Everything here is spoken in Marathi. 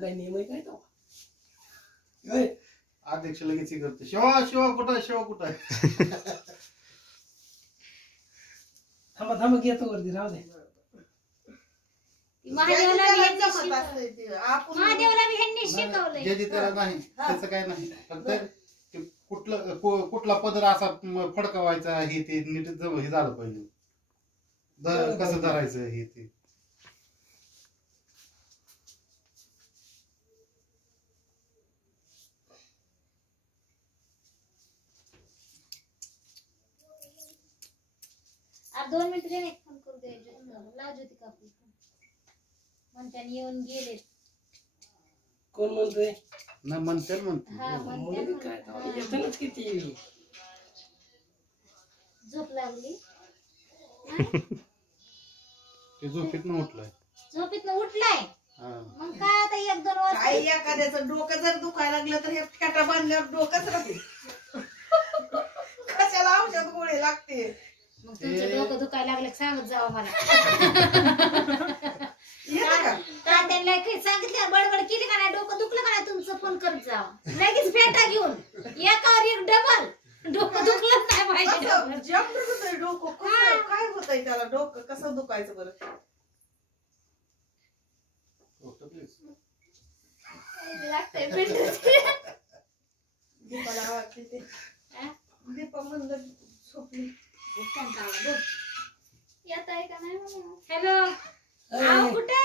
काय नेम काय तो अध्यक्ष लगेच हे करतो, शिवा शिवा कुठं, शिवा कुठं. थांबा थांबा घेतो वरती, राहू दे. जे त्याला नाही त्याचं काय नाही, फक्त कुठला पदर असा फडकवायचा हे ते नीट हे झालं पाहिजे, कसं धरायचं हे ते. आप 2 मिनिट रे फोन करू दे, लाज होती का आपली म्हणत्याने येऊन गेले. कोण म्हणतोय? नाही म्हणते हा म्हणते काय येतच किती झोप लागली. ते झोपेतनं उठलंय, झोपेतनं उठलाय. मग काय आता 1-2 वाजता काही एखाद्याचं डोकं जर दुखायला लागलं तर हे फेटा बांधल्यावर डोकंच राहील. कशाला औषध गोळी लागते. मग तुमचं डोकं दुखायला लागलं सांगत जावा मला. त्यांना काही सांगितलं बडबड केली का नाही, डोकं दुखलं का नाही तुमचं, फोन करत जावा लगेच फेटा घेऊन. एकावर एक डबल. डोकं दुखलंच नाही पाहिजे. डोकं काय होतंय त्याला, डोकं कसं दुखायचं बरं. लागतंय दीपाला वाटते ते, दीपा म्हणलं झोपली.